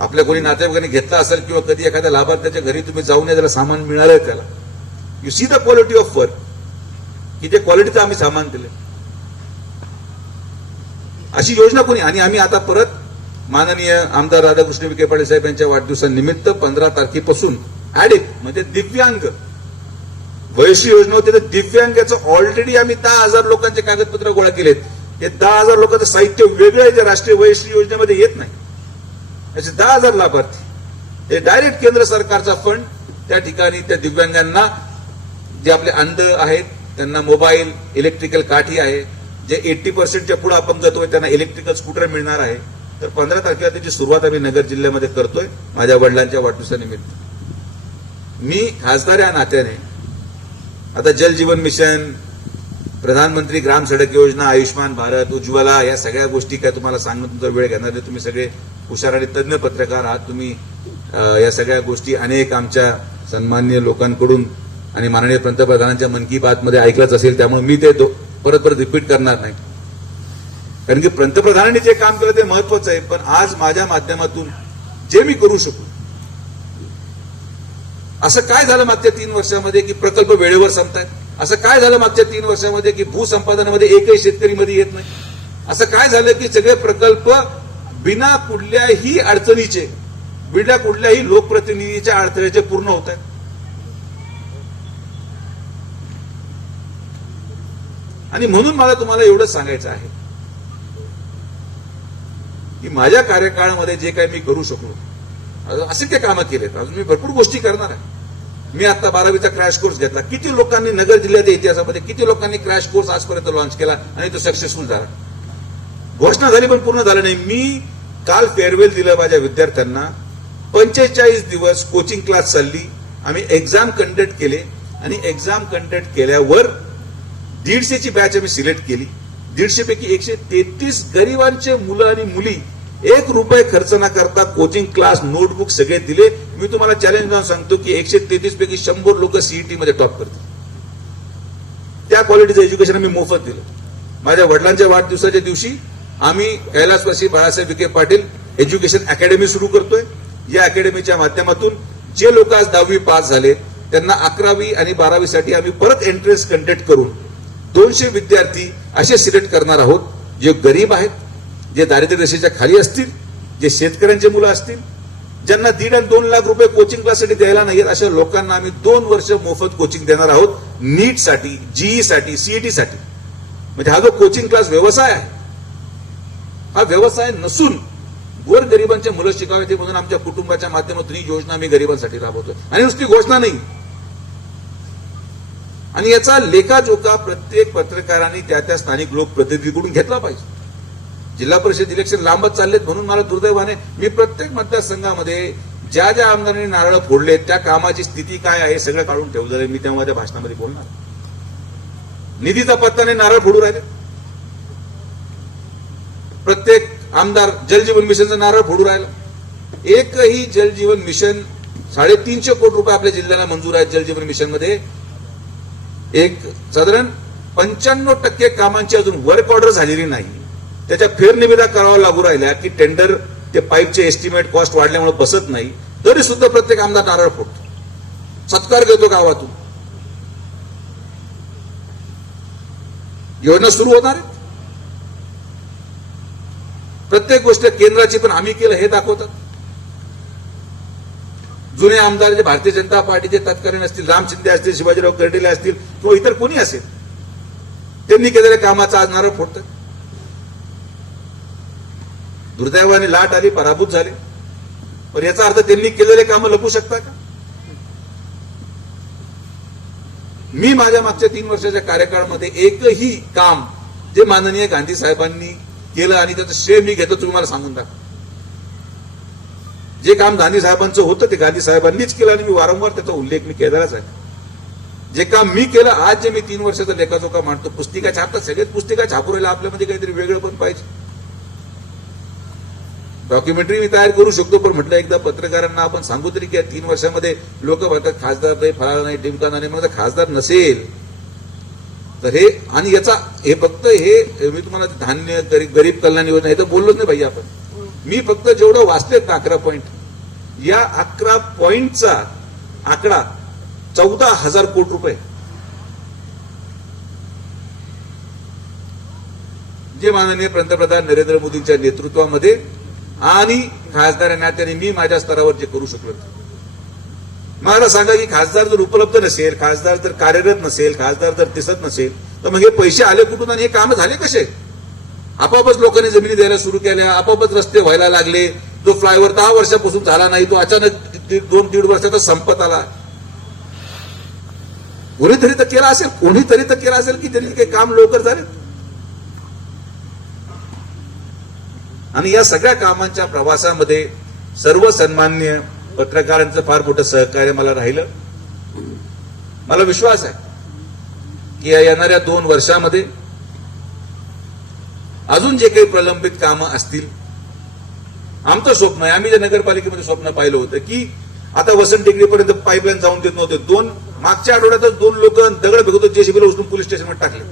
आपल्या कोणी नातेवाईकांनी घेतला असेल किंवा कधी एखाद्या लाभार्थ्याच्या घरी तुम्ही जाऊन त्याला सामान मिळालंय त्याला. You see the quality of work, की ते क्वालिटीचं आम्ही सामान दिलं. अशी योजना कोणी. आणि आम्ही आता परत माननीय आमदार राधाकृष्ण विखे पाटील साहेब यांच्या वाढदिवसानिमित्त 15 तारखेपासून ऍडिक म्हणजे दिव्यांग वयश्री योजना होती. तर दिव्यांगाचं ऑलरेडी आम्ही 10,000 लोकांचे कागदपत्र गोळा केलेत. हे 10,000 लोकांचं साहित्य वेगळं आहे, जे राष्ट्रीय वयश्री योजनेमध्ये येत नाही. असे 10,000 लाभार्थी, हे डायरेक्ट केंद्र सरकारचा फंड त्या ठिकाणी त्या दिव्यांगांना, जे आपले अंध आहेत त्यांना मोबाईल, इलेक्ट्रिकल काठी आहे, जे 80%च्या पुढे अपंगत्व आहे त्यांना इलेक्ट्रिकल स्कूटर मिळणार आहे. तर 15 तारखेला त्याची सुरुवात आम्ही नगर जिल्ह्यामध्ये करतोय माझ्या वडिलांच्या वाढदिवसानिमित्त. मी खासदार या नात्याने आता जल जीवन मिशन, प्रधानमंत्री ग्राम सडक योजना, आयुष्मान भारत, उज्ज्वला या सगळ्या गोष्टी काय तुम्हाला सांगणं तुमचा वेळ घेणार नाही. तुम्ही सगळे हुशार आणि तज्ज्ञ पत्रकार आहात. तुम्ही या सगळ्या गोष्टी अनेक आमच्या सन्माननीय लोकांकडून आणि माननीय पंतप्रधानांच्या मन की बात मध्ये ऐकलंच असेल. त्यामुळे मी ते परत परत रिपीट करणार नाही, कारण की पंतप्रधानांनी जे काम केलं ते महत्वाचं आहे. पण आज माझ्या माध्यमातून जे मी करू शकू. असं काय झालं मागच्या 3 वर्षामध्ये की प्रकल्प वेळेवर संपतायत? असं काय झालं मागच्या 3 वर्षामध्ये की भूसंपादनामध्ये एकही शेतकरी मध्ये येत नाही? असं काय झालं की सगळे प्रकल्प बिना कुठल्याही अडचणीचे, बिना कुठल्याही लोकप्रतिनिधीच्या अडथळ्याचे पूर्ण होत आहेत? आणि म्हणून मला तुम्हाला एवढंच सांगायचं आहे की माझ्या कार्यकाळामध्ये जे काही मी करू शकलो, असे काही कामं केलेत, अजून मी भरपूर गोष्टी करणार आहे. मी आता 12वीचा क्रॅश कोर्स घेतला. किती लोकांनी नगर जिल्ह्याच्या इतिहासामध्ये किती लोकांनी क्रॅश कोर्स आजपर्यंत लॉन्च केला आणि तो सक्सेसफुल झाला? घोषणा झाली पण पूर्ण झालं नाही. मी काल फेअरवेल दिलं माझ्या विद्यार्थ्यांना. 45 दिवस कोचिंग क्लास चालली. आम्ही एक्झाम कंडक्ट केले आणि एक्झाम कंडक्ट केल्यावर 150ची बॅच आम्ही सिलेक्ट केली. 150 पैकी 133 गरिबांचे मुलं आणि मुली 1 रुपये खर्च न करता कोचिंग क्लास, नोटबुक सगळे दिले. मी तुम्हाला चॅलेंज देऊन सांगतो की 133 पैकी 100 लोक सीईटी मध्ये टॉप करतील. त्या क्वालिटीचं एज्युकेशन आम्ही मोफत दिलं. माझ्या वडिलांच्या वाढदिवसाच्या दिवशी आम्ही कैलासवासी बाळासाहेब विखे पाटील एज्युकेशन अकॅडमी सुरू करतोय. या अकॅडमीच्या माध्यमातून जे लोक आज 10वी पास झाले त्यांना 11वी आणि 12वी साठी आम्ही परत एंट्रन्स कंडक्ट करून 200 विद्यार्थी असे सिलेक्ट करणार आहोत जे गरीब आहेत, जे दारिद्र्य रेषेच्या खाली असतील, जे शेतकऱ्यांचे मुलं असतील, ज्यांना 1.5 आणि 2 लाख रुपये कोचिंग क्लाससाठी द्यायला नाहीत, अशा लोकांना आम्ही 2 वर्ष मोफत कोचिंग देणार आहोत. नीटसाठी, जीईसाठी, सीईटीसाठी. म्हणजे हा जो कोचिंग क्लास व्यवसाय आहे, हा व्यवसाय नसून गोरगरिबांचे मुलं शिकावेत म्हणून आमच्या कुटुंबाच्या माध्यमातून ही योजना मी गरिबांसाठी राबवतोय. आणि नुसती घोषणा नाही, आणि याचा लेखाजोखा प्रत्येक पत्रकारांनी त्या स्थानिक लोकप्रतिनिधीकडून घेतला पाहिजे. जिल्हा परिषद इलेक्शन लांबच चाललेत म्हणून मला दुर्दैवाने मी प्रत्येक मतदारसंघामध्ये ज्या ज्या आमदारांनी नारळ फोडलेत त्या कामाची स्थिती काय आहे सगळं काढून ठेवलेलं आहे. मी तेव्हा माझ्या भाषणामध्ये बोलणार. निधीचा पत्ता नाही, नारळ फोडू राहिले. प्रत्येक आमदार जलजीवन मिशनचं नारळ फोडू राहिला. एकही जलजीवन मिशन 350 कोटी रुपये आपल्या जिल्ह्याला मंजूर आहेत. जलजीवन मिशन मध्ये एक साधारण 95% कामांची अजून वर्क ऑर्डर झालेली नाही. त्याच्या फेरनिविदा करावा लागू राहिल्या की टेंडर ते पाईपचे एस्टिमेट कॉस्ट वाढल्यामुळे बसत नाही. तरी सुद्धा प्रत्येक आमदार नारळ फोडतो, सत्कार घेतो गावातून. योजना सुरू होणार आहे. प्रत्येक गोष्ट केंद्राची पण आम्ही केलं हे दाखवतात. जुने आमदार जे भारतीय जनता पार्टीचे तत्कालीन असतील, राम शिंदे असतील, शिवाजीराव कर्डिले असतील किंवा इतर कोणी असेल, त्यांनी केलेल्या कामाचा आज नारळ फोडतात. दुर्दैवाने लाट आली, पराभूत झाले. पण याचा अर्थ त्यांनी केलेले कामं लपू शकता का? मी माझ्या मागच्या 3 वर्षाच्या कार्यकाळामध्ये एकही काम जे माननीय गांधी साहेबांनी केलं आणि त्याचं श्रेय मी घेतो, तुम्ही मला सांगून टाका. जे काम गांधी साहेबांचं होतं ते गांधी साहेबांनीच केलं आणि मी वारंवार त्याचा उल्लेख मी केलेलाच आहे. जे काम मी केलं, आज जे मी 3 वर्षाचा लेखाजोखा मांडतो, पुस्तिका छापतात, सगळेच पुस्तिका छापू राहिला. आपल्यामध्ये काहीतरी वेगळं पण पाहिजे. डॉक्युमेंटरी मी तयार करू शकतो, पण म्हटलं एकदा पत्रकारांना आपण सांगू तरी की 3 वर्षामध्ये लोक म्हणतात खासदार नाही, फळा नाही, टिमकाना नाही. मग खासदार नसेल तर हे, आणि याचा हे फक्त हे मी तुम्हाला धान्य गरीब कल्याण योजना हे तर बोललोच नाही भाई आपण. मी फक्त जेवढं वाचलेत ना 11 पॉईंट, या 11 पॉईंटचा आकडा 14,000 कोटी रुपये जे माननीय पंतप्रधान नरेंद्र मोदींच्या नेतृत्वामध्ये आणि खासदार या नात्याने मी माझ्या स्तरावर जे करू शकलो. मला सांगा की खासदार जर उपलब्ध नसेल, खासदार जर कार्यरत नसेल, खासदार जर दिसत नसेल, तर मग हे पैसे आले कुठून आणि हे काम झाले कसे? आपोआपच लोकांनी जमिनी द्यायला सुरू केल्या, आपोआपच रस्ते व्हायला लागले. जो फ्लायओव्हर 10 वर्षापासून झाला नाही तो अचानक 2-1.5 वर्षाचा संपत आला. कोणीतरी तर केला असेल, कोणीतरी तर केला असेल की त्यांनी काही काम लवकर झाले. आणि या सगळ्या कामांच्या प्रवासामध्ये सर्व सन्माननीय पत्रकारांचं फार मोठं सहकार्य मला राहिलं. मला विश्वास आहे की या येणाऱ्या 2 वर्षामध्ये अजून जे काही प्रलंबित कामं असतील, आमचं स्वप्न आहे, आम्ही जे नगरपालिकेमध्ये स्वप्न पाहिलं होतं की आता वसंत टेकडीपर्यंत पाईपलाईन जाऊन देत नव्हते. मागच्या आठवड्यातच 2 लोक दगड फेकत होते, जेसीबीला उचलून पोलीस स्टेशनमध्ये टाकले.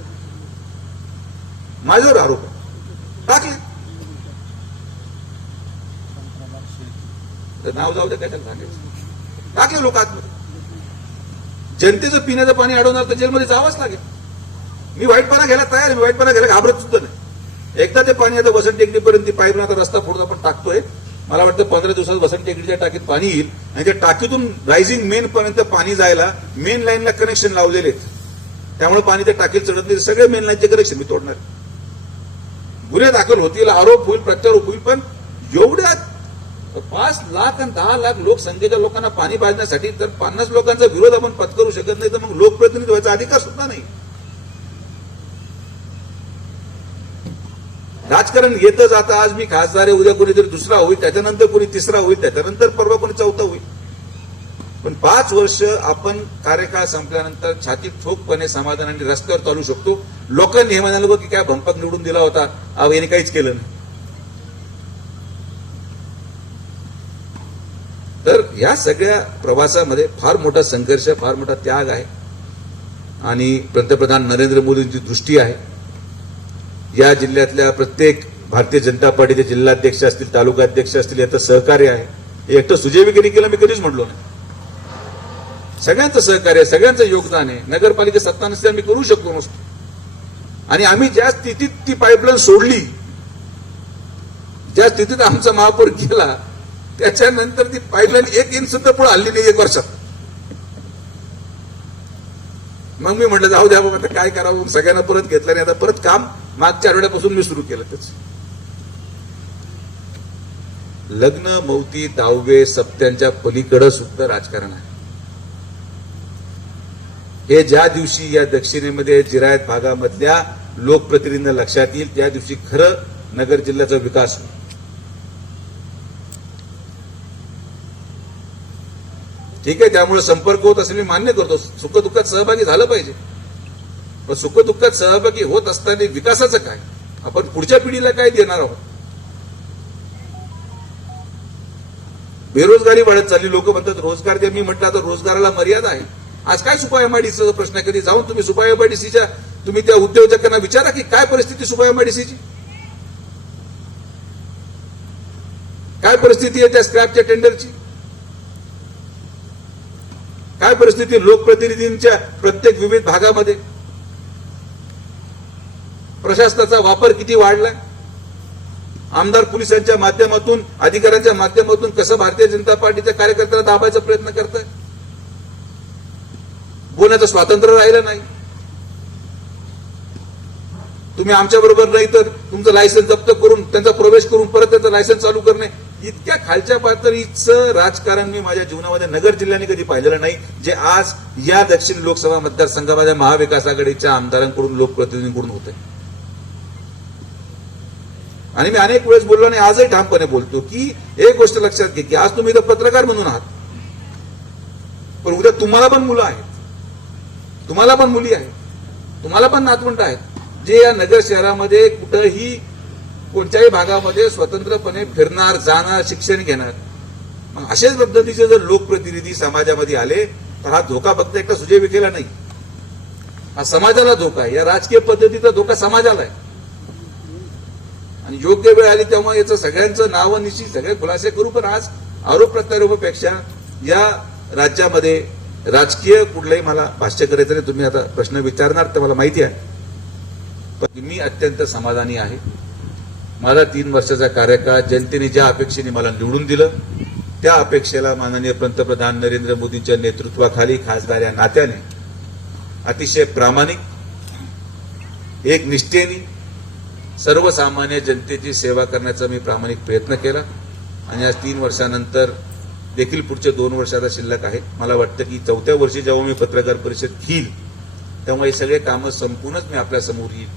माझ्यावर आरोप आहे, टाकले. नाव जाऊ दे, काय त्याला सांगायचं. टाकले लोक आतमध्ये. जनतेचं पिण्याचं पाणी अडवणार तर जेलमध्ये जावंच लागेल. मी वाईटपणा घ्यायला तयार आहे, मी वाईटपणा घ्यायला घाबरत सुद्धा नाही. एकदा ते पाणी आता वसंत टेकडीपर्यंत पाईपला आता रस्ता फोडून आपण टाकतोय. मला वाटतं 15 दिवसात वसंत टेकडीच्या टाकीत पाणी येईल आणि त्या टाकीतून रायझिंग मेन पर्यंत पाणी जायला मेन लाईनला कनेक्शन लावलेले आहेत. त्यामुळे पाणी त्या टाकीत चढत नाही. सगळे मेन लाईनचे कनेक्शन मी तोडणार. गुन्हे दाखल होतील, आरोप होईल, प्रत्यारोप होईल, पण एवढ्या 5 लाख आणि 10 लाख लोकसंख्येच्या लोकांना पाणी पाजण्यासाठी तर 50 लोकांचा विरोध आपण पत्करू शकत नाही, तर मग लोकप्रतिनिधी व्हायचा अधिकार सुद्धा नाही. राजकारण येतं जातं. आज मी खासदार आहे, उद्या कोणीतरी दुसरा होईल, त्याच्यानंतर कोणी तिसरा होईल, त्याच्यानंतर परवा कोणी चौथा होईल. पण 5 वर्ष आपण कार्यकाळ संपल्यानंतर छाती ठोकपणे समाधानाने रस्त्यावर चालू शकतो. लोकांनी हे म्हणाले की काय भंपक निवडून दिला होता, याने काहीच केलं नाही. तर या सगळ्या प्रवासामध्ये फार मोठा संघर्ष, फार मोठा त्याग आहे आणि पंतप्रधान नरेंद्र मोदींची दृष्टी आहे. या जिल्ह्यातल्या प्रत्येक भारतीय जनता पार्टीचे जिल्हाध्यक्ष असतील, तालुकाध्यक्ष असतील, याचं सहकार्य आहे. एकटं सुजय विखेंनी केलं मी कधीच म्हटलो नाही. सगळ्यांचं सहकार्य, सगळ्यांचं योगदान आहे. नगरपालिका सत्ता नसल्याने मी करू शकलो नसतो. आणि आम्ही ज्या स्थितीत ती पाईपलाईन सोडली ज्या स्थितीत आमचा महापौर गेला त्याच्यानंतर ती पाईपलाईन 1 इंच सुद्धा पुढे हल्ली नाही 1 वर्षात. मग मी म्हटलं जाऊ द्या बाबा आता काय करावं, सगळ्यांना परत घेतलं नाही. आता परत काम मागच्या आठवड्यापासून मी सुरू केलं. त्याच लग्न मौती दहावे सप्त्यांच्या पलीकडे सुद्धा राजकारण आहे. हे ज्या दिवशी या दक्षिणेमध्ये जिरायत भागामधल्या लोकप्रतिनिधींना लक्षात येईल त्या दिवशी खरं नगर जिल्ह्याचा विकास होईल. ठीक आहे, त्यामुळे संपर्क होत असेल मी मान्य करतो. सुखदुःखात सहभागी झालं पाहिजे, पण सुखदुःखात सहभागी होत असताना विकासाचं काय, आपण पुढच्या पिढीला काय देणार आहोत. बेरोजगारी वाढत चालली. लोक म्हणतात रोजगार द्या. मी म्हटलं आता रोजगाराला मर्यादा आहे. आज काय सुपा एमआयडीसीचा प्रश्न आहे. कधी जाऊन तुम्ही सुपा एमआयडीसीच्या तुम्ही त्या उद्योजकांना विचारा की काय परिस्थिती सुपा एमआयडीसीची, काय परिस्थिती आहे त्या स्क्रॅपच्या टेंडरची, काय परिस्थिती लोकप्रतिनिधींच्या प्रत्येक विविध भागामध्ये. प्रशासनाचा वापर किती वाढलाय. आमदार पोलिसांच्या माध्यमातून अधिकाऱ्यांच्या माध्यमातून कसं भारतीय जनता पार्टीच्या कार्यकर्त्याला दाबायचा प्रयत्न करताय. बोलण्याचं स्वातंत्र्य राहिलं नाही. तुम्ही आमच्या बरोबर नाही तर तुमचं लायसन्स जप्त करून त्यांचा प्रवेश करून परत त्यांचं लायसन्स चालू करणे, इतक्या खालच्या पातळीचं राजकारण मी माझ्या जीवनामध्ये नगर जिल्ह्याने कधी पाहिलेलं नाही, जे आज या दक्षिण लोकसभा मतदारसंघामध्ये महाविकास आघाडीच्या आमदारांकडून लोकप्रतिनिधींकडून होत आहे. आणि मी अनेक वेळेस बोललो आणि आजही ठामपणे बोलतो की एक गोष्ट लक्षात घे की आज तुम्ही इथं पत्रकार म्हणून आहात, पण उद्या तुम्हाला पण मुलं आहेत, तुम्हाला पण मुली आहेत, तुम्हाला पण नातवंड आहेत, जे या नगर शहरामध्ये कुठंही कोणत्याही भागामध्ये स्वतंत्रपणे फिरणार, जाणार, शिक्षण घेणार. मग अशाच पद्धतीचे जर लोकप्रतिनिधी समाजामध्ये आले तर हा धोका फक्त एकटा सुजय विखेला नाही, हा समाजाला धोका आहे. या राजकीय पद्धतीचा धोका समाजाला आहे. आणि योग्य वेळ आली तेव्हा याचं सगळ्यांचं नावं निश्चित सगळे खुलासे करू. पण आज आरोप प्रत्यारोपापेक्षा या राज्यामध्ये राजकीय कुठलंही मला भाष्य करायचं नाही. तुम्ही आता प्रश्न विचारणार तर मला माहिती आहे, पण मी अत्यंत समाधानी आहे. माझा 3 वर्षाचा कार्यकाळ जनतेने ज्या अपेक्षेने मला निवडून दिलं त्या अपेक्षेला माननीय पंतप्रधान नरेंद्र मोदींच्या नेतृत्वाखाली खासदार या नात्याने अतिशय प्रामाणिक एक निष्ठेने सर्वसामान्य जनतेची सेवा करण्याचा मी प्रामाणिक प्रयत्न केला. आणि आज 3 वर्षानंतर देखील पुढचे 2 वर्ष आता शिल्लक आहेत. मला वाटतं की 4थ्या वर्षी जेव्हा मी पत्रकार परिषद घेईल तेव्हा हे सगळे कामं संपूर्णच मी आपल्या समोर येईल.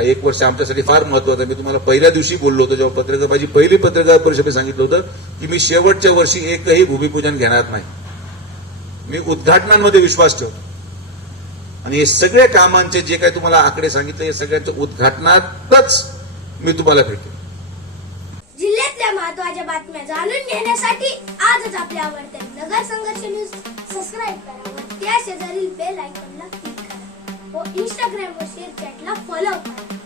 1 वर्ष आमच्यासाठी फार महत्वाचं आहे. मी तुम्हाला पहिल्या दिवशी बोललो होतो जेव्हा माझी पहिली पत्रकार परिषदेत सांगितलं होतं की मी शेवटच्या वर्षी एकही भूमिपूजन घेणार नाही. मी उद्घाटनांमध्ये विश्वास ठेवतो आणि हे सगळ्या कामांचे जे काही तुम्हाला आकडे सांगितले हे सगळ्यांच्या उद्घाटनातच मी तुम्हाला भेटेन. जिल्ह्यातल्या महत्त्वाच्या बातम्या जाणून घेण्यासाठी आजच आपल्या आवडत्या नगर संघर्ष न्यूज सबस्क्राईब करा व त्या शेजारील बेल आयकॉनला क्लिक करा व इंस्टाग्राम व शेअर चॅटला फॉलो करा.